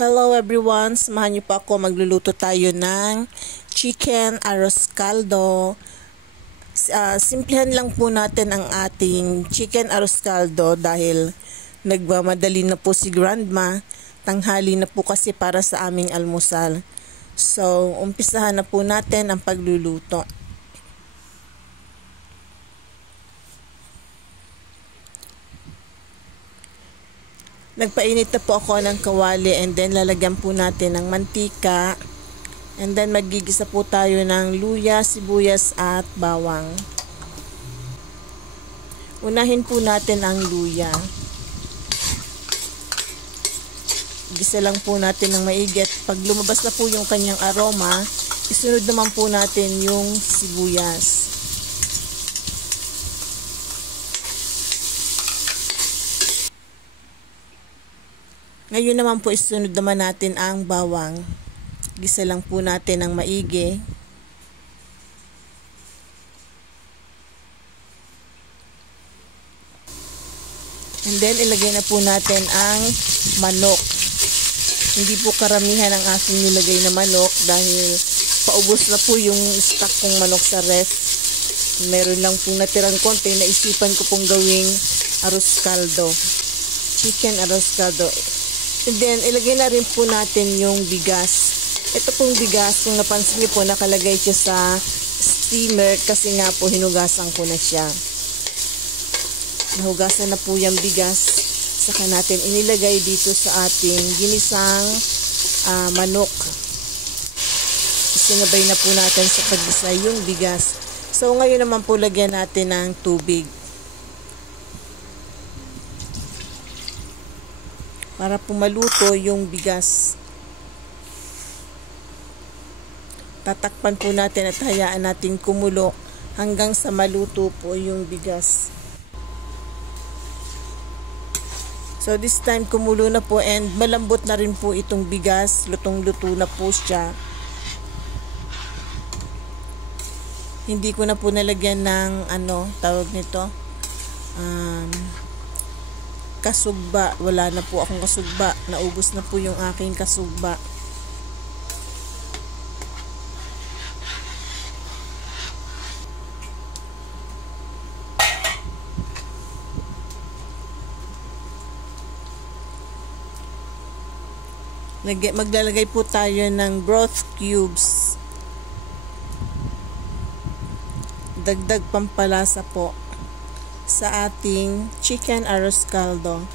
Hello everyone, samahan niyo po ako, magluluto tayo ng chicken arroz caldo. Simplihan lang po natin ang ating chicken arroz caldo dahil nagmamadali na po si grandma. Tanghali na po kasi para sa aming almusal. So, umpisahan na po natin ang pagluluto. Nagpainit na po ako ng kawali and then lalagyan po natin ng mantika. And then magigisa po tayo ng luya, sibuyas at bawang. Unahin po natin ang luya. Gisa lang po natin ng maigi at pag lumabas na po yung kanyang aroma, isunod naman po natin yung sibuyas. Ngayon naman po isunod naman natin ang bawang. Gisa lang po natin ng maigi. And then ilagay na po natin ang manok. Hindi po karamihan ang aking nilagay na manok dahil paubos na po yung stock kong manok sa ref. Meron lang po natirang konti, naisipan ko pong gawing arroz caldo. Chicken arroz caldo. And then, ilagay na rin po natin yung bigas. Ito pong bigas, kung napansin niyo po, nakalagay siya sa steamer kasi nga po hinugasan ko na siya. Nahugasan na po yung bigas. Saka natin inilagay dito sa ating ginisang manok. Sinabay na po natin sa paggisa yung bigas. So, ngayon naman po lagyan natin ng tubig. Para po maluto yung bigas. Tatakpan po natin at hayaan natin kumulo hanggang sa maluto po yung bigas. So this time kumulo na po and malambot na rin po itong bigas. Lutong-luto na po siya. Hindi ko na po nalagyan ng tawag nito? Kasugba. Wala na po akong kasugba. Naubos na po yung aking kasugba. Maglalagay po tayo ng broth cubes. Dagdag pampalasa po sa ating chicken arroz caldo.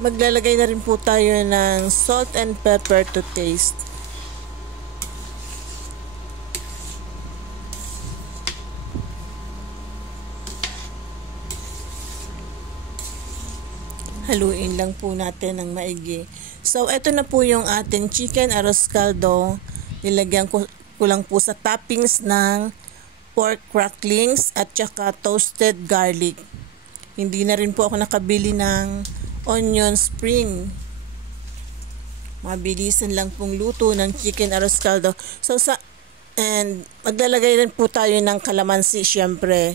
Maglalagay na rin po tayo ng salt and pepper to taste. Haluin lang po natin ng maigi. So, ito na po yung ating chicken arroz caldo. Nilagyan ko lang po sa toppings ng pork cracklings at saka toasted garlic. Hindi na rin po ako nakabili ng onion spring. Mabilisan lang pong luto ng chicken arroz caldo. So, and maglalagay rin po tayo ng kalamansi, syempre,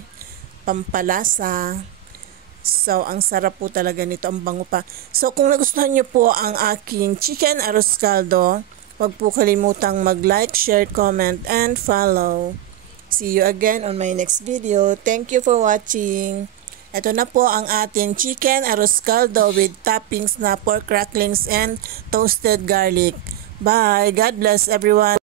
pampalasa. So, ang sarap po talaga nito. Ang bango pa. So, kung nagustuhan nyo po ang aking chicken arroz caldo, huwag po kalimutang mag-like, share, comment, and follow. See you again on my next video. Thank you for watching. Ito na po ang ating chicken arroz caldo with toppings na pork cracklings and toasted garlic. Bye! God bless everyone!